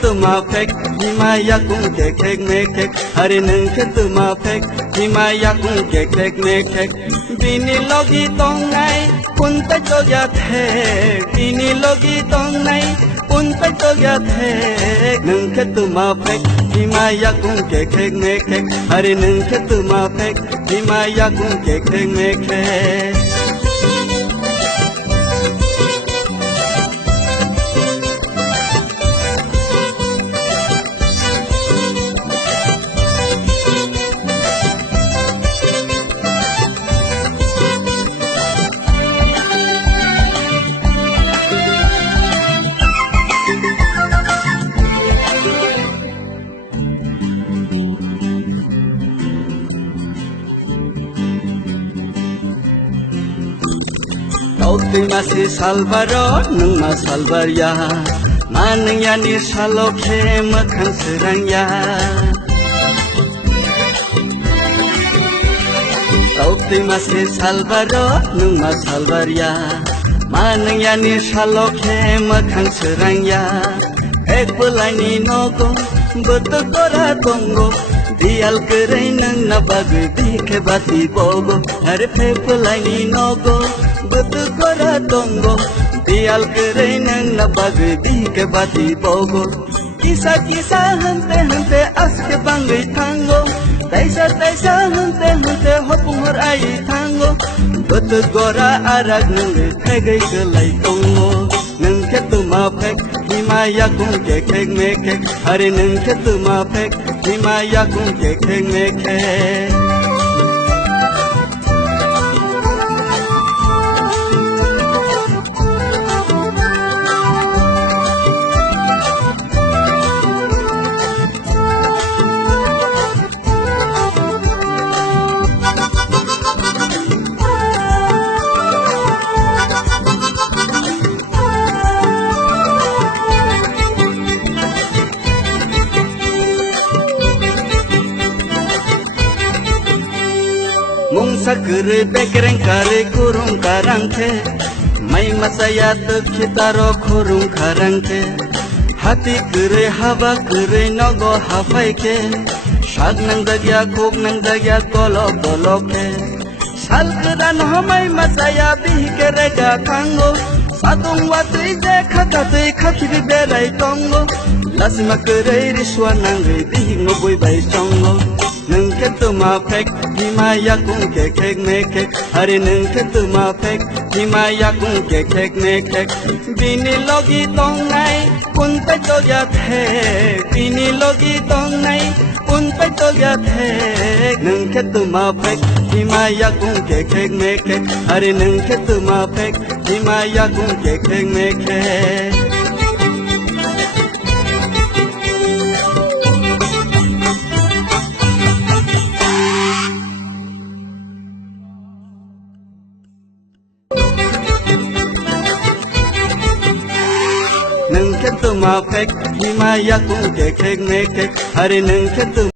tuma pek himaya kung kek mekek hari nengke tuma pek himaya kung kek mekek bini logi tong nai punta jogya thek bini logi tong nai punta jogya thek nengke tuma pek himaya kung kek mekek hari nengke tuma pek himaya kung kek mekek Tauti masih salvaro nung mas salvar ya maneng ya ni saloke makan serang ya Tauti masih salvaro nung mas salvar ya maneng ya ni saloke makan serang ya pelani nogo betul kora tongo dial kerai nang nabagu dike bati bogo hari pelani nogo betul kora tongo dial kerai nang nabagu dike bati bogo kisah hante aske bangai tango taisa hante hopung hor ai tango betul kora arag nang tegai kelai tongo nang ketuma pek himaya kung kek mekek hari nang ketuma pek himaya kung kek mekek Mungsa kere bekereng kare kurung karang ke mai masaya tuk kitaro kurung karang ke hati kere haba kere nogo hafai ke shag nang dagya kok nang dagya kolo ke sal kedan hamai masaya bih kere ga tango sadung watri je khakatei khathiri berai tongo lasma kere riswa nang bih ngoboi bai tongo nang ketuma pek himaya kung kek mekek hari nang ketuma pek himaya kung kek mekek bini logi tong nai punta jogya thek bini logi tong nai punta jogya thek nang ketuma pek himaya kung kek mekek hari nang ketuma pek himaya kung kek mekek nang ketuma pek himaya kung kek mekek hari nang ketuma